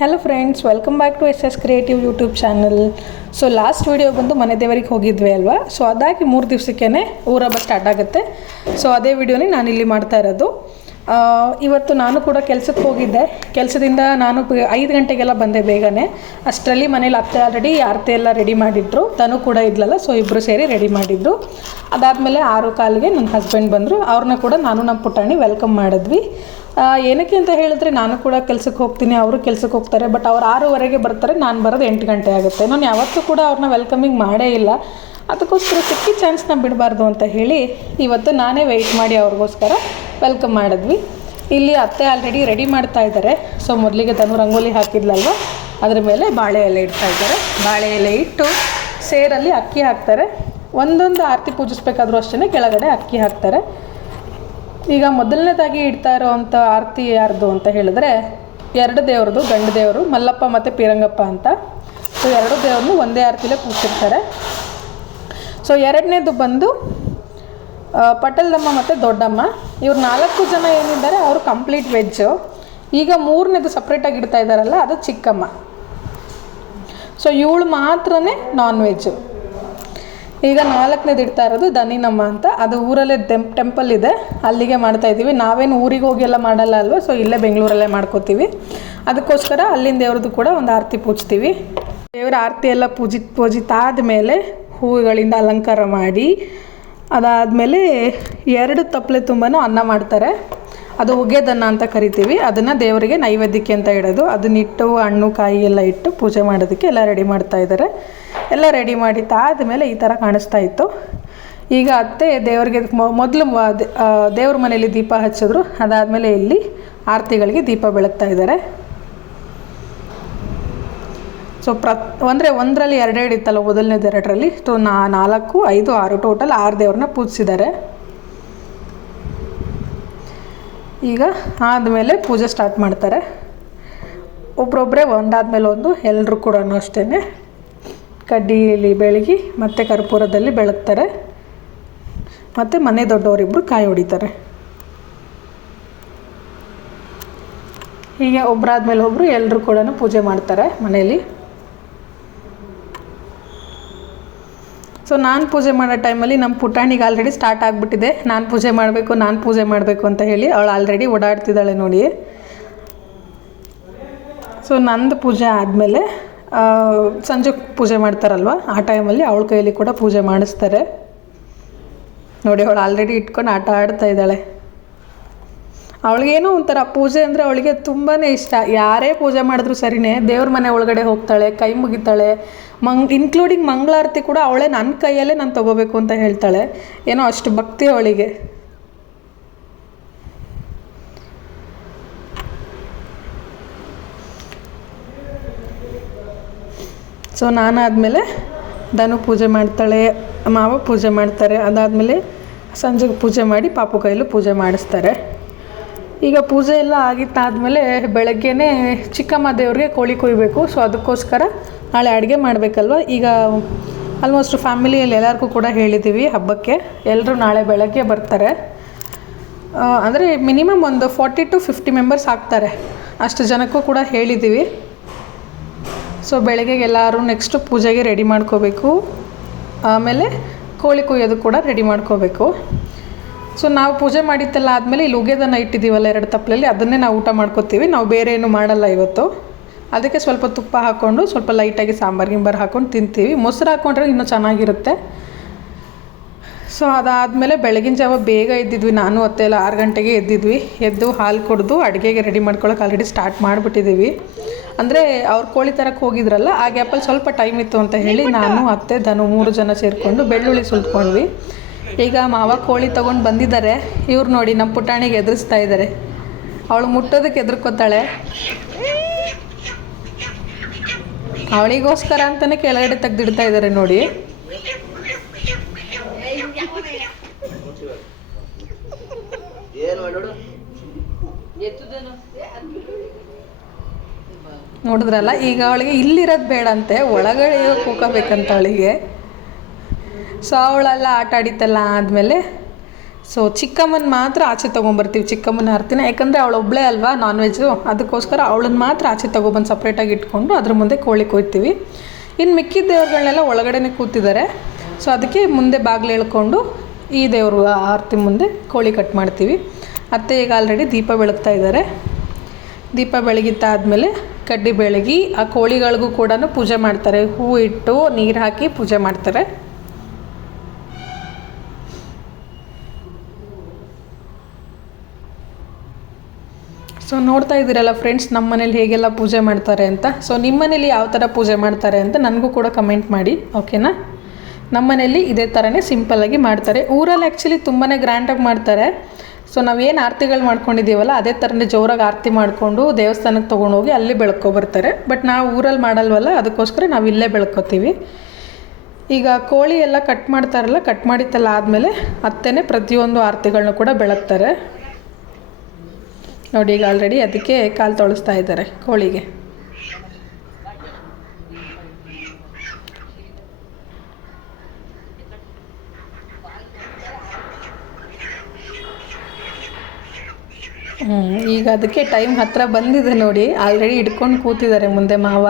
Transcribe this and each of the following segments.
Hello friends, welcome back to S creative YouTube channel. So last video ಬಂದು ಮನೆ ದೇವರಿಗೆ ಹೋಗಿದ್ವಿ ಅಲ್ವಾ. ಸೊ ಅದಾಗಿ 3 ದಿವಸಕ್ಕೇ ಊರ ಹಬ್ಬ ಸ್ಟಾರ್ಟ್ ಆಗುತ್ತೆ. ಸೊ ಅದೇ ವಿಡಿಯೋನೇ ನಾನಿಲ್ಲಿ ಮಾಡ್ತಾ ಇರೋದು. ಇವತ್ತು ನಾನು ಕೂಡ ಕೆಲಸಕ್ಕೆ ಹೋಗಿದ್ದೆ. ಕೆಲಸದಿಂದ ನಾನು 5 ಗಂಟೆಗೆಲ್ಲ ಬಂದೆ ಬೇಗನೆ. ಅಷ್ಟರಲ್ಲಿ ಮನೇಲಿ ಅತ್ತೆ ಆಲ್ರೆಡಿ ಆರತಿ ಎಲ್ಲ ರೆಡಿ ಮಾಡಿದ್ರು. ತನು ಕೂಡ ಇದ್ಲಲ್ಲ, ಸೊ ಇಬ್ಬರು ಸೇರಿ ರೆಡಿ ಮಾಡಿದ್ರು. ಅದಾದಮೇಲೆ 6:15ಗೆ ನನ್ನ ಹಸ್ಬೆಂಡ್ ಬಂದರು. ಅವ್ರನ್ನ ಕೂಡ ನಾನು ನಮ್ಮ ಪುಟಾಣಿ ವೆಲ್ಕಮ್ ಮಾಡಿದ್ವಿ. ಏನಕ್ಕೆ ಅಂತ ಹೇಳಿದ್ರೆ, ನಾನು ಕೂಡ ಕೆಲಸಕ್ಕೆ ಹೋಗ್ತೀನಿ, ಅವರು ಕೆಲಸಕ್ಕೆ ಹೋಗ್ತಾರೆ. ಬಟ್ ಅವ್ರು 6:15ಗೆ ಬರ್ತಾರೆ, ನಾನು ಬರೋದು 8 ಗಂಟೆ ಆಗುತ್ತೆ. ನಾನು ಯಾವತ್ತೂ ಕೂಡ ಅವ್ರನ್ನ ವೆಲ್ಕಮಿಂಗ್ ಮಾಡೇ ಇಲ್ಲ. ಅದಕ್ಕೋಸ್ಕರ ಸಿಕ್ಕಿ ಚಾನ್ಸ್ನ ಬಿಡಬಾರ್ದು ಅಂತ ಹೇಳಿ ಇವತ್ತು ನಾನೇ ವೆಯ್ಟ್ ಮಾಡಿ ಅವ್ರಿಗೋಸ್ಕರ ವೆಲ್ಕಮ್ ಮಾಡಿದ್ವಿ. ಇಲ್ಲಿ ಅತ್ತೆ ಆಲ್ರೆಡಿ ರೆಡಿ ಮಾಡ್ತಾ ಇದ್ದಾರೆ. ಸೊ ಮೊದಲಿಗೆ ತನು ರಂಗೋಲಿ ಹಾಕಿದ್ಲಲ್ವ, ಅದ್ರ ಮೇಲೆ ಬಾಳೆ ಎಲೆ ಇಡ್ತಾ ಇದ್ದಾರೆ. ಬಾಳೆ ಎಲೆ ಇಟ್ಟು ಸೇರಲ್ಲಿ ಅಕ್ಕಿ ಹಾಕ್ತಾರೆ. ಒಂದೊಂದು ಆರತಿ ಪೂಜಿಸ್ಬೇಕಾದ್ರೂ ಅಷ್ಟೇ ಕೆಳಗಡೆ ಅಕ್ಕಿ ಹಾಕ್ತಾರೆ. ಈಗ ಮೊದಲನೇದಾಗಿ ಇಡ್ತಾ ಇರೋವಂಥ ಆರತಿ ಯಾರ್ದು ಅಂತ ಹೇಳಿದ್ರೆ, 2 ದೇವ್ರದ್ದು, ಗಂಡು ದೇವರು ಮಲ್ಲಪ್ಪ ಮತ್ತು ಪೀರಂಗಪ್ಪ ಅಂತ. ಸೊ 2 ದೇವ್ರನ್ನು ಒಂದೇ ಆರತಿಲೇ ಕೂರಿಸಿರ್ತಾರೆ. ಸೊ 2ನೇದು ಬಂದು ಪಟೇಲ್ದಮ್ಮ ಮತ್ತು ದೊಡ್ಡಮ್ಮ. ಇವ್ರು 4 ಜನ ಏನಿದ್ದಾರೆ ಅವರು ಕಂಪ್ಲೀಟ್ ವೆಜ್ಜು. ಈಗ 3ನೇದು ಸಪ್ರೇಟಾಗಿ ಇಡ್ತಾ ಇದ್ದಾರಲ್ಲ, ಅದು ಚಿಕ್ಕಮ್ಮ. ಸೊ ಇವಳು ಮಾತ್ರ ನಾನ್ ವೆಜ್ಜು. ಈಗ 4ನೇದು ಇಡ್ತಾ ಇರೋದು ದನಿನಮ್ಮ ಅಂತ. ಅದು ಊರಲ್ಲೇ ಟೆಂಪಲ್ ಇದೆ, ಅಲ್ಲಿಗೆ ಮಾಡ್ತಾಯಿದ್ದೀವಿ. ನಾವೇನು ಊರಿಗೆ ಹೋಗಿ ಎಲ್ಲ ಮಾಡಲ್ಲ ಅಲ್ವ. ಸೊ ಇಲ್ಲೇ ಬೆಂಗಳೂರಲ್ಲೇ ಮಾಡ್ಕೋತೀವಿ. ಅದಕ್ಕೋಸ್ಕರ ಅಲ್ಲಿಂದ ದೇವ್ರದ್ದು ಕೂಡ ಒಂದು ಆರತಿ ಪೂಜ್ತೀವಿ. ದೇವರ ಆರತಿ ಎಲ್ಲ ಪೂಜಿತಾದ ಮೇಲೆ ಹೂವುಗಳಿಂದ ಅಲಂಕಾರ ಮಾಡಿ, ಅದಾದಮೇಲೆ 2 ತಪ್ಪಲೆ ತುಂಬಾ ಅನ್ನ ಮಾಡ್ತಾರೆ. ಅದು ಉಗ್ಗೆದನ್ನ ಅಂತ ಕರಿತೀವಿ. ಅದನ್ನು ದೇವರಿಗೆ ನೈವೇದ್ಯಕ್ಕೆ ಅಂತ ಇಡೋದು. ಅದನ್ನಿಟ್ಟು ಹಣ್ಣು ಕಾಯಿ ಎಲ್ಲ ಇಟ್ಟು ಪೂಜೆ ಮಾಡೋದಕ್ಕೆ ಎಲ್ಲ ರೆಡಿ ಮಾಡ್ತಾ ಇದ್ದಾರೆ. ಎಲ್ಲ ರೆಡಿ ಮಾಡಿದ್ದಾದಮೇಲೆ ಈ ಥರ ಕಾಣಿಸ್ತಾ ಇತ್ತು. ಈಗ ಅತ್ತೆ ದೇವರಿಗೆ ಮೊದಲು ದೇವ್ರ ಮನೆಯಲ್ಲಿ ದೀಪ ಹಚ್ಚಿದ್ರು. ಅದಾದಮೇಲೆ ಇಲ್ಲಿ ಆರತಿಗಳಿಗೆ ದೀಪ ಬೆಳಗ್ತಾ ಇದ್ದಾರೆ. ಸೊ ಅಂದರೆ ಒಂದರಲ್ಲಿ 2 ಇತ್ತಲ್ಲ, ಮೊದಲನೇದು 2ರಲ್ಲಿ. ಸೊ 4, 5, 6 ಟೋಟಲ್ 6 ದೇವ್ರನ್ನ ಪೂಜಿಸಿದ್ದಾರೆ. ಈಗ ಆದಮೇಲೆ ಪೂಜೆ ಸ್ಟಾರ್ಟ್ ಮಾಡ್ತಾರೆ. ಒಬ್ಬರೊಬ್ಬರೇ ಒಂದಾದ್ಮೇಲೆ ಒಂದು, ಎಲ್ಲರೂ ಕೂಡ ಅಷ್ಟೇ ಕಡ್ಡಿಯಲ್ಲಿ ಬೆಳಗಿ ಮತ್ತು ಕರ್ಪೂರದಲ್ಲಿ ಬೆಳಗ್ತಾರೆ. ಮತ್ತು ಮನೆ ದೊಡ್ಡವರಿಬ್ಬರು ಕಾಯಿ ಹೊಡಿತಾರೆ. ಹೀಗೆ ಒಬ್ಬರಾದ್ಮೇಲೆ ಒಬ್ಬರು ಎಲ್ಲರೂ ಕೂಡ ಪೂಜೆ ಮಾಡ್ತಾರೆ ಮನೆಯಲ್ಲಿ. ಸೊ ನಾನು ಪೂಜೆ ಮಾಡೋ ಟೈಮಲ್ಲಿ ನಮ್ಮ ಪುಟಾಣಿಗೆ ಆಲ್ರೆಡಿ ಸ್ಟಾರ್ಟ್ ಆಗಿಬಿಟ್ಟಿದೆ. ನಾನು ಪೂಜೆ ಮಾಡಬೇಕು ಅಂತ ಹೇಳಿ ಅವಳು ಆಲ್ರೆಡಿ ಓಡಾಡ್ತಿದ್ದಾಳೆ ನೋಡಿ. ಸೊ ನಂದು ಪೂಜೆ ಆದಮೇಲೆ ಸಂಜೆ ಪೂಜೆ ಮಾಡ್ತಾರಲ್ವ, ಆ ಟೈಮಲ್ಲಿ ಅವಳ ಕೈಯಲ್ಲಿ ಕೂಡ ಪೂಜೆ ಮಾಡಿಸ್ತಾರೆ ನೋಡಿ. ಅವಳು ಆಲ್ರೆಡಿ ಇಟ್ಕೊಂಡು ಆಟ ಆಡ್ತಾ ಇದ್ದಾಳೆ. ಅವಳಿಗೇನೋ ಒಂಥರ ಪೂಜೆ ಅಂದರೆ ಅವಳಿಗೆ ತುಂಬಾ ಇಷ್ಟ. ಯಾರೇ ಪೂಜೆ ಮಾಡಿದ್ರು ಸರಿಯೇ, ದೇವ್ರ ಮನೆ ಒಳಗಡೆ ಹೋಗ್ತಾಳೆ, ಕೈ ಮುಗಿತಾಳೆ. ಇನ್ಕ್ಲೂಡಿಂಗ್ ಮಂಗಳಾರತಿ ಕೂಡ ಅವಳೇ ನನ್ನ ಕೈಯಲ್ಲೇ ನಾನು ತೊಗೋಬೇಕು ಅಂತ ಹೇಳ್ತಾಳೆ. ಏನೋ ಅಷ್ಟು ಭಕ್ತಿ ಅವಳಿಗೆ. ಸೊ ನಾನಾದಮೇಲೆ ಧನು ಪೂಜೆ ಮಾಡ್ತಾಳೆ, ಮಾವ ಪೂಜೆ ಮಾಡ್ತಾರೆ. ಅದಾದಮೇಲೆ ಸಂಜೆಗೆ ಪೂಜೆ ಮಾಡಿ ಪಾಪು ಕೈಲೂ ಪೂಜೆ ಮಾಡಿಸ್ತಾರೆ. ಈಗ ಪೂಜೆ ಎಲ್ಲ ಆಗಿತ್ತಾದಮೇಲೆ ಬೆಳಗ್ಗೆನೇ ಚಿಕ್ಕಮ್ಮ ದೇವ್ರಿಗೆ ಕೋಳಿ ಕೊಯ್ಬೇಕು. ಸೊ ಅದಕ್ಕೋಸ್ಕರ ನಾಳೆ ಅಡುಗೆ ಮಾಡಬೇಕಲ್ವ. ಈಗ ಆಲ್ಮೋಸ್ಟ್ ಫ್ಯಾಮಿಲಿಯಲ್ಲಿ ಎಲ್ಲರಿಗೂ ಕೂಡ ಹೇಳಿದ್ದೀವಿ ಹಬ್ಬಕ್ಕೆ. ಎಲ್ಲರೂ ನಾಳೆ ಬೆಳಗ್ಗೆ ಬರ್ತಾರೆ. ಅಂದರೆ ಮಿನಿಮಮ್ ಒಂದು 40 to 50 ಮೆಂಬರ್ಸ್ ಆಗ್ತಾರೆ. ಅಷ್ಟು ಜನಕ್ಕೂ ಕೂಡ ಹೇಳಿದ್ದೀವಿ. ಸೊ ಬೆಳಗ್ಗೆಗೆ ಎಲ್ಲರೂ ನೆಕ್ಸ್ಟು ಪೂಜೆಗೆ ರೆಡಿ ಮಾಡ್ಕೋಬೇಕು. ಆಮೇಲೆ ಕೋಳಿ ಕೊಯ್ಯೋದು ಕೂಡ ರೆಡಿ ಮಾಡ್ಕೋಬೇಕು. ಸೊ ನಾವು ಪೂಜೆ ಮಾಡಿದ್ದೆಲ್ಲ ಆದಮೇಲೆ ಇಲ್ಲಿ ಉಗ್ಗೆದನ್ನ ಇಟ್ಟಿದ್ದೀವಲ್ಲ 2 ತಪ್ಪಲಲ್ಲಿ, ಅದನ್ನೇ ನಾವು ಊಟ ಮಾಡ್ಕೋತೀವಿ. ನಾವು ಬೇರೆ ಏನು ಮಾಡಲ್ಲ ಇವತ್ತು. ಅದಕ್ಕೆ ಸ್ವಲ್ಪ ತುಪ್ಪ ಹಾಕ್ಕೊಂಡು ಸ್ವಲ್ಪ ಲೈಟಾಗಿ ಸಾಂಬಾರು ಹಾಕ್ಕೊಂಡು ತಿಂತೀವಿ. ಮೊಸರು ಹಾಕ್ಕೊಂಡ್ರೆ ಇನ್ನೂ ಚೆನ್ನಾಗಿರುತ್ತೆ. ಸೊ ಅದಾದಮೇಲೆ ಬೆಳಗಿನ ಜಾವ ಬೇಗ ಎದ್ದಿದ್ವಿ. ನಾನು ಅತ್ತೆ ಎಲ್ಲ 6 ಗಂಟೆಗೆ ಎದ್ದಿದ್ವಿ. ಎದ್ದು ಹಾಲು ಕುಡಿದು ಅಡುಗೆಗೆ ರೆಡಿ ಮಾಡ್ಕೊಳ್ಳೋಕೆ ಆಲ್ರೆಡಿ ಸ್ಟಾರ್ಟ್ ಮಾಡಿಬಿಟ್ಟಿದ್ದೀವಿ. ಅಂದರೆ ಅವ್ರು ಕೋಳಿ ತರಕ್ಕೆ ಹೋಗಿದ್ರಲ್ಲ, ಆ ಗ್ಯಾಪಲ್ಲಿ ಸ್ವಲ್ಪ ಟೈಮ್ ಇತ್ತು ಅಂತ ಹೇಳಿ ನಾನು ಅತ್ತೆ ಧನು 3 ಜನ ಸೇರಿಕೊಂಡು ಬೆಳ್ಳುಳ್ಳಿ ಸುಲ್ಟ್ಕೊಂಡ್ವಿ. ಈಗ ಮಾವ ಕೋಳಿ ತೊಗೊಂಡು ಬಂದಿದ್ದಾರೆ. ಇವ್ರು ನೋಡಿ ನಮ್ಮ ಪುಟಾಣಿಗೆ ಎದುರಿಸ್ತಾ ಇದ್ದಾರೆ. ಅವಳು ಮುಟ್ಟೋದಕ್ಕೆ ಎದುರ್ಕೋತಾಳೆ. ಅವಳಿಗೋಸ್ಕರ ಅಂತಲೇ ಕೆಳಗಡೆ ತೆಗೆದಿಡ್ತಾ ಇದ್ದಾರೆ ನೋಡಿ. ನೋಡಿದ್ರಲ್ಲ, ಈಗ ಅವಳಿಗೆ ಇಲ್ಲಿರೋದು ಬೇಡ ಅಂತೆ, ಒಳಗಡೆ ಕೂಕೋಬೇಕಂತ ಅವಳಿಗೆ. ಸೊ ಅವಳೆಲ್ಲ ಆಟ ಆಡಿತ್ತಲ್ಲ ಆದಮೇಲೆ ಸೊ ಚಿಕ್ಕಮ್ಮನ ಮಾತ್ರ ಆಚೆ ತೊಗೊಂಬರ್ತೀವಿ, ಚಿಕ್ಕಮ್ಮನ ಆರತಿನ. ಯಾಕಂದರೆ ಅವಳು ಒಬ್ಬಳೇ ಅಲ್ವಾ ನಾನ್ ವೆಜ್ಜು, ಅದಕ್ಕೋಸ್ಕರ ಅವಳನ್ನ ಮಾತ್ರ ಆಚೆ ತೊಗೊಬಂದು ಸಪ್ರೇಟಾಗಿ ಇಟ್ಕೊಂಡು ಅದ್ರ ಮುಂದೆ ಕೋಳಿ ಕೊಯ್ತೀವಿ. ಇನ್ನು ಮಿಕ್ಕಿದ ದೇವ್ರುಗಳನ್ನೆಲ್ಲ ಒಳಗಡೆನೇ ಕೂತಿದ್ದಾರೆ. ಸೊ ಅದಕ್ಕೆ ಮುಂದೆ ಬಾಗಿಲು ಹೇಳ್ಕೊಂಡು ಈ ದೇವರು ಆರತಿ ಮುಂದೆ ಕೋಳಿ ಕಟ್ ಮಾಡ್ತೀವಿ. ಅತ್ತೆ ಈಗ ಆಲ್ರೆಡಿ ದೀಪ ಬೆಳಗ್ತಾ ಇದ್ದಾರೆ. ದೀಪ ಬೆಳಗಿತ್ತಾದಮೇಲೆ ಕಡ್ಡಿ ಬೆಳಗಿ ಆ ಕೋಳಿಗಳಿಗೂ ಕೂಡ ಪೂಜೆ ಮಾಡ್ತಾರೆ. ಹೂ ಇಟ್ಟು ನೀರು ಹಾಕಿ ಪೂಜೆ ಮಾಡ್ತಾರೆ. ಸೊ ನೋಡ್ತಾ ಇದ್ದೀರಲ್ಲ ಫ್ರೆಂಡ್ಸ್, ನಮ್ಮ ಮನೇಲಿ ಹೇಗೆಲ್ಲ ಪೂಜೆ ಮಾಡ್ತಾರೆ ಅಂತ. ಸೊ ನಿಮ್ಮ ಮನೇಲಿ ಯಾವ ಥರ ಪೂಜೆ ಮಾಡ್ತಾರೆ ಅಂತ ನನಗೂ ಕೂಡ ಕಮೆಂಟ್ ಮಾಡಿ, ಓಕೆನಾ. ನಮ್ಮ ಮನೇಲಿ ಇದೇ ಥರನೇ ಸಿಂಪಲ್ಲಾಗಿ ಮಾಡ್ತಾರೆ. ಊರಲ್ಲಿ ಆ್ಯಕ್ಚುಲಿ ತುಂಬಾ ಗ್ರ್ಯಾಂಡಾಗಿ ಮಾಡ್ತಾರೆ. ಸೊ ನಾವೇನು ಆರತಿಗಳು ಮಾಡ್ಕೊಂಡಿದ್ದೀವಲ್ಲ ಅದೇ ಥರನೇ ಜೋರಾಗಿ ಆರತಿ ಮಾಡಿಕೊಂಡು ದೇವಸ್ಥಾನಕ್ಕೆ ತೊಗೊಂಡೋಗಿ ಅಲ್ಲಿ ಬೆಳ್ಕೊಬರ್ತಾರೆ. ಬಟ್ ನಾವು ಊರಲ್ಲಿ ಮಾಡಲ್ವಲ್ಲ, ಅದಕ್ಕೋಸ್ಕರ ನಾವು ಇಲ್ಲೇ ಬೆಳ್ಕೊತೀವಿ. ಈಗ ಕೋಳಿ ಎಲ್ಲ ಕಟ್ ಮಾಡ್ತಾರಲ್ಲ, ಕಟ್ ಮಾಡಿದ್ದೆಲ್ಲ ಆದಮೇಲೆ ಅತ್ತೇನೆ ಪ್ರತಿಯೊಂದು ಆರತಿಗಳನ್ನೂ ಕೂಡ ಬೆಳಗ್ತಾರೆ ನೋಡಿ. ಈಗ ಆಲ್ರೆಡಿ ಅದಕ್ಕೆ ಕಾಲು ತೊಳಸ್ತಾ ಇದ್ದಾರೆ ಕೋಳಿಗೆ. ಈಗ ಅದಕ್ಕೆ ಟೈಮ್ ಹತ್ತಿರ ಬಂದಿದೆ ನೋಡಿ. ಆಲ್ರೆಡಿ ಹಿಡ್ಕೊಂಡು ಕೂತಿದ್ದಾರೆ ಮುಂದೆ ಮಾವ.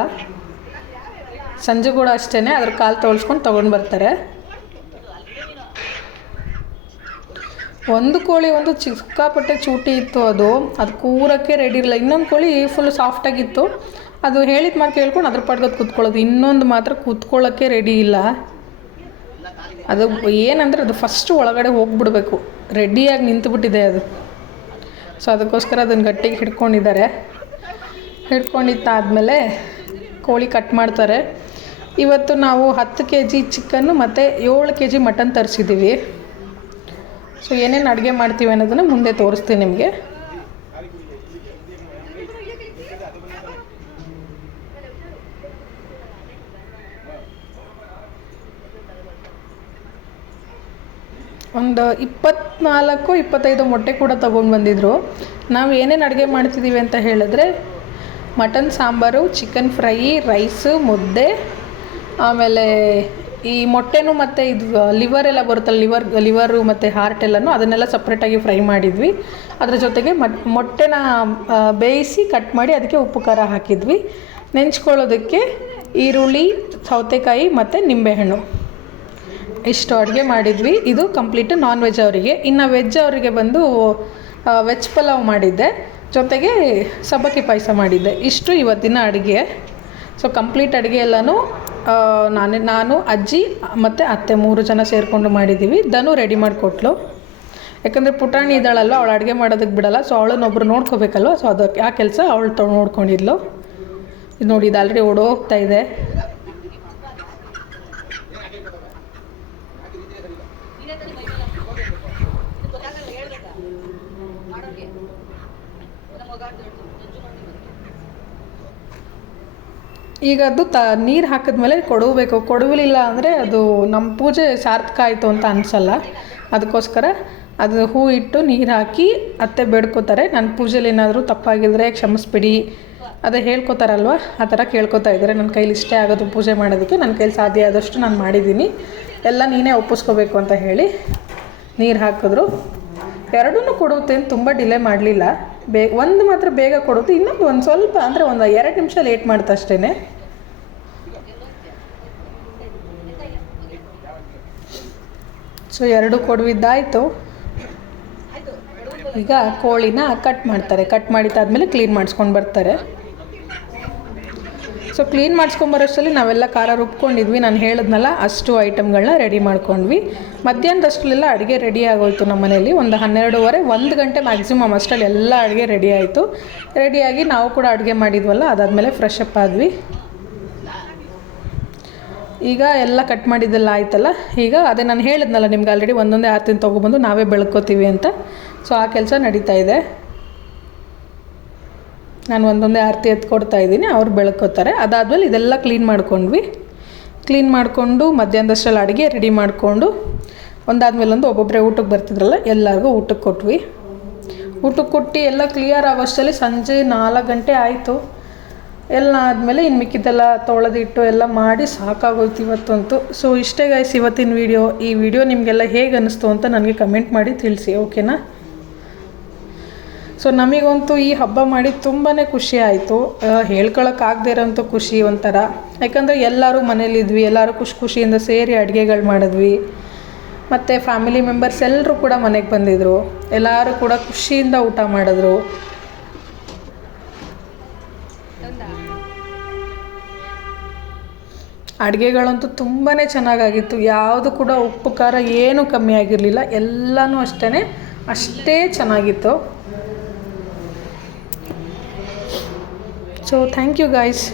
ಸಂಜೆ ಕೂಡ ಅಷ್ಟೇ ಅದ್ರ ಕಾಲು ತೊಳ್ಸ್ಕೊಂಡು ತೊಗೊಂಡು ಬರ್ತಾರೆ. ಒಂದು ಕೋಳಿ ಒಂದು ಸಿಕ್ಕಾಪಟ್ಟೆ ಚೂಟಿ ಇತ್ತು, ಅದು ಕೂರಕ್ಕೆ ರೆಡಿ ಇರಲಿಲ್ಲ. ಇನ್ನೊಂದು ಕೋಳಿ ಫುಲ್ ಸಾಫ್ಟಾಗಿತ್ತು, ಅದು ಹೇಳಿದ ಮಾತು ಕೇಳ್ಕೊಂಡು ಅದ್ರ ಪಾಡ್ಗದು ಕೂತ್ಕೊಳ್ಳೋದು. ಇನ್ನೊಂದು ಮಾತ್ರ ಕೂತ್ಕೊಳ್ಳೋಕ್ಕೆ ರೆಡಿ ಇಲ್ಲ. ಅದು ಏನಂದರೆ ಅದು ಫಸ್ಟು ಒಳಗಡೆ ಹೋಗ್ಬಿಡ್ಬೇಕು, ರೆಡಿಯಾಗಿ ನಿಂತುಬಿಟ್ಟಿದೆ ಅದು. ಸೊ ಅದಕ್ಕೋಸ್ಕರ ಅದನ್ನು ಗಟ್ಟಿಗೆ ಹಿಡ್ಕೊಂಡಿದ್ದಾರೆ. ಹಿಡ್ಕೊಂಡಿದ್ದಾದಮೇಲೆ ಕೋಳಿ ಕಟ್ ಮಾಡ್ತಾರೆ. ಇವತ್ತು ನಾವು 10 kg ಚಿಕನ್ನು ಮತ್ತು 7 kg ಮಟನ್ ತರಿಸಿದ್ದೀವಿ. ಸೊ ಏನೇನು ಅಡುಗೆ ಮಾಡ್ತೀವಿ ಅನ್ನೋದನ್ನು ಮುಂದೆ ತೋರಿಸ್ತೀನಿ ನಿಮಗೆ. ಒಂದು 24-25 ಮೊಟ್ಟೆ ಕೂಡ ತೊಗೊಂಡು ಬಂದಿದ್ದರು. ನಾವು ಏನೇನು ಅಡುಗೆ ಮಾಡ್ತಿದ್ದೀವಿ ಅಂತ ಹೇಳಿದ್ರೆ, mutton sambar, chicken fry, rice, ಮುದ್ದೆ, ಆಮೇಲೆ ಈ ಮೊಟ್ಟೆನೂ ಮತ್ತು ಇದು ಲಿವರೆಲ್ಲ ಬರುತ್ತಲ್ಲ, ಲಿವರು ಮತ್ತು ಹಾರ್ಟ್ ಎಲ್ಲನೂ ಅದನ್ನೆಲ್ಲ ಸಪ್ರೇಟಾಗಿ ಫ್ರೈ ಮಾಡಿದ್ವಿ. ಅದರ ಜೊತೆಗೆ ಮೊಟ್ಟೆನ ಬೇಯಿಸಿ ಕಟ್ ಮಾಡಿ ಅದಕ್ಕೆ ಉಪ್ಪು ಖಾರ ಹಾಕಿದ್ವಿ. ನೆಂಚ್ಕೊಳ್ಳೋದಕ್ಕೆ ಈರುಳ್ಳಿ, ಸೌತೆಕಾಯಿ ಮತ್ತು ನಿಂಬೆಹಣ್ಣು, ಇಷ್ಟು ಅಡುಗೆ ಮಾಡಿದ್ವಿ. ಇದು ಕಂಪ್ಲೀಟ್ ನಾನ್ ವೆಜ್ ಅವರಿಗೆ. ಇನ್ನು ವೆಜ್ ಅವರಿಗೆ ಬಂದು ವೆಜ್ ಪಲಾವ್ ಮಾಡಿದ್ದೆ, ಜೊತೆಗೆ ಸಬ್ಬಕ್ಕಿ ಪಾಯಸ ಮಾಡಿದ್ದೆ. ಇಷ್ಟು ಇವತ್ತಿನ ಅಡುಗೆ. ಸೊ ಕಂಪ್ಲೀಟ್ ಅಡುಗೆ ಎಲ್ಲನೂ ನಾನು, ಅಜ್ಜಿ ಮತ್ತು ಅತ್ತೆ 3 ಜನ ಸೇರಿಕೊಂಡು ಮಾಡಿದ್ದೀವಿ. ಧನು ರೆಡಿ ಮಾಡಿಕೊಟ್ಲು, ಯಾಕಂದರೆ ಪುಟಾಣಿ ಇದ್ದಾಳಲ್ಲ, ಅವಳು ಅಡುಗೆ ಮಾಡೋದಕ್ಕೆ ಬಿಡಲ್ಲ. ಸೊ ಅವಳನ್ನೊಬ್ರು ನೋಡ್ಕೋಬೇಕಲ್ವ, ಸೊ ಅದಕ್ಕೆ ಆ ಕೆಲಸ ಅವಳು ನೋಡ್ಕೊಂಡಿದ್ಲು. ಇದು ನೋಡಿ, ಇದು ಆಲ್ರೆಡಿ ಓಡೋಗ್ತಾ ಇದೆ. ಈಗ ಅದು ನೀರು ಹಾಕಿದ್ಮೇಲೆ ಕೊಡಬೇಕು. ಕೊಡಲಿಲ್ಲ ಅಂದರೆ ಅದು ನಮ್ಮ ಪೂಜೆ ಸಾರ್ಥಕ ಆಯಿತು ಅಂತ ಅನಿಸಲ್ಲ. ಅದಕ್ಕೋಸ್ಕರ ಅದು ಹೂ ಇಟ್ಟು ನೀರು ಹಾಕಿ ಅತ್ತೆ ಬೇಡ್ಕೋತಾರೆ. ನನ್ನ ಪೂಜೆಲಿ ಏನಾದರೂ ತಪ್ಪಾಗಿದ್ದರೆ ಕ್ಷಮಿಸ್ಬಿಡಿ, ಅದೇ ಹೇಳ್ಕೊತಾರಲ್ವ, ಆ ಥರ ಕೇಳ್ಕೊತಾ ಇದ್ದಾರೆ. ನನ್ನ ಕೈಲಿ ಇಷ್ಟೇ ಆಗೋದು ಪೂಜೆ ಮಾಡೋದಕ್ಕೆ, ನನ್ನ ಕೈಲಿ ಸಾಧ್ಯ ಆದಷ್ಟು ನಾನು ಮಾಡಿದ್ದೀನಿ, ಎಲ್ಲ ನೀನೇ ಒಪ್ಪಿಸ್ಕೋಬೇಕು ಅಂತ ಹೇಳಿ ನೀರು ಹಾಕಿದ್ರು. ಎರಡನ್ನೂ ಕೊಡುತ್ತೆ, ತುಂಬ ಡಿಲೇ ಮಾಡಲಿಲ್ಲ. ಒಂದು ಮಾತ್ರ ಬೇಗ ಕೊಡುತ್ತೆ, ಇನ್ನೊಂದು ಒಂದು ಸ್ವಲ್ಪ ಅಂದರೆ ಒಂದು 2 ನಿಮಿಷ ಲೇಟ್ ಮಾಡ್ತಾ ಅಷ್ಟೇ. ಸೊ 2 ಕೊಡುವಿದ್ದಾಯಿತು. ಈಗ ಕೋಳಿನ ಕಟ್ ಮಾಡ್ತಾರೆ. ಕಟ್ ಮಾಡಿದ್ದಾದಮೇಲೆ ಕ್ಲೀನ್ ಮಾಡಿಸ್ಕೊಂಡು ಬರ್ತಾರೆ. ಸೊ ಕ್ಲೀನ್ ಮಾಡಿಸ್ಕೊಂಬರೋಷ್ಟರಲ್ಲಿ ನಾವೆಲ್ಲ ಖಾರ ರುಬ್ಕೊಂಡಿದ್ವಿ. ನಾನು ಹೇಳಿದ್ನಲ್ಲ, ಅಷ್ಟು ಐಟಮ್ಗಳನ್ನ ರೆಡಿ ಮಾಡ್ಕೊಂಡ್ವಿ. ಮಧ್ಯಾಹ್ನದಷ್ಟರಲ್ಲೆಲ್ಲ ಅಡುಗೆ ರೆಡಿ ಆಗೋಯ್ತು ನಮ್ಮ ಮನೇಲಿ. ಒಂದು 12:30, 1 ಗಂಟೆ ಮ್ಯಾಕ್ಸಿಮಮ್ ಅಷ್ಟರಲ್ಲಿ ಎಲ್ಲ ಅಡುಗೆ ರೆಡಿ ಆಯಿತು. ರೆಡಿಯಾಗಿ ನಾವು ಕೂಡ ಅಡುಗೆ ಮಾಡಿದ್ವಲ್ಲ, ಅದಾದಮೇಲೆ ಫ್ರೆಶ್ ಅಪ್ ಆದ್ವಿ. ಈಗ ಎಲ್ಲ ಕಟ್ ಮಾಡಿದ್ದೆಲ್ಲ ಆಯ್ತಲ್ಲ. ಈಗ ಅದೇ ನಾನು ಹೇಳಿದ್ನಲ್ಲ ನಿಮ್ಗೆ ಆಲ್ರೆಡಿ, ಒಂದೊಂದೇ ಆರತಿನ ತೊಗೊಬಂದು ನಾವೇ ಬೆಳ್ಕೊತೀವಿ ಅಂತ. ಸೊ ಆ ಕೆಲಸ ನಡೀತಾ ಇದೆ. ನಾನು ಒಂದೊಂದೇ ಆರತಿ ಎತ್ಕೊಡ್ತಾ ಇದ್ದೀನಿ, ಅವ್ರು ಬೆಳ್ಕೋತಾರೆ. ಅದಾದಮೇಲೆ ಇದೆಲ್ಲ ಕ್ಲೀನ್ ಮಾಡ್ಕೊಂಡ್ವಿ. ಕ್ಲೀನ್ ಮಾಡಿಕೊಂಡು ಮಧ್ಯಾಹ್ನದಷ್ಟರಲ್ಲಿ ಅಡುಗೆ ರೆಡಿ ಮಾಡಿಕೊಂಡು ಒಂದಾದ್ಮೇಲೆ ಒಂದು ಒಬ್ಬೊಬ್ಬರೇ ಊಟಕ್ಕೆ ಬರ್ತಿದ್ರಲ್ಲ, ಎಲ್ಲರಿಗೂ ಊಟಕ್ಕೆ ಕೊಟ್ವಿ. ಊಟಕ್ಕೆ ಕೊಟ್ಟು ಎಲ್ಲ ಕ್ಲಿಯರ್ ಆಗೋಷ್ಟರಲ್ಲಿ ಸಂಜೆ 4 ಗಂಟೆ ಆಯಿತು. ಎಲ್ಲ ಆದಮೇಲೆ ಇನ್ನು ಮಿಕ್ಕಿದ್ದೆಲ್ಲ ತೊಳೆದಿಟ್ಟು ಎಲ್ಲ ಮಾಡಿ ಸಾಕಾಗೋಯ್ತು ಇವತ್ತಂತೂ. ಸೊ ಇಷ್ಟೇ ಗೈಸ್ ಇವತ್ತಿನ ವಿಡಿಯೋ. ಈ ವಿಡಿಯೋ ನಿಮಗೆಲ್ಲ ಹೇಗೆ ಅನ್ನಿಸ್ತು ಅಂತ ನನಗೆ ಕಮೆಂಟ್ ಮಾಡಿ ತಿಳಿಸಿ, ಓಕೆನಾ? ಸೊ ನಮಗಂತೂ ಈ ಹಬ್ಬ ಮಾಡಿ ತುಂಬಾ ಖುಷಿ ಆಯಿತು. ಹೇಳ್ಕೊಳಕ್ಕಾಗದೇ ಇರೋಂಥ ಖುಷಿ ಒಂಥರ. ಯಾಕಂದರೆ ಎಲ್ಲರೂ ಮನೇಲಿದ್ವಿ, ಎಲ್ಲರೂ ಖುಷಿಯಿಂದ ಸೇರಿ ಅಡುಗೆಗಳು ಮಾಡಿದ್ವಿ. ಮತ್ತು ಫ್ಯಾಮಿಲಿ ಮೆಂಬರ್ಸ್ ಎಲ್ಲರೂ ಕೂಡ ಮನೆಗೆ ಬಂದಿದ್ದರು. ಎಲ್ಲರೂ ಕೂಡ ಖುಷಿಯಿಂದ ಊಟ ಮಾಡಿದ್ರು. ಅಡುಗೆಗಳಂತೂ ತುಂಬಾ ಚೆನ್ನಾಗಾಗಿತ್ತು. ಯಾವುದು ಕೂಡ ಉಪ್ಪು ಖಾರ ಏನೂ ಕಮ್ಮಿ ಆಗಿರಲಿಲ್ಲ. ಎಲ್ಲನೂ ಅಷ್ಟೇ ಚೆನ್ನಾಗಿತ್ತು. So thank you guys.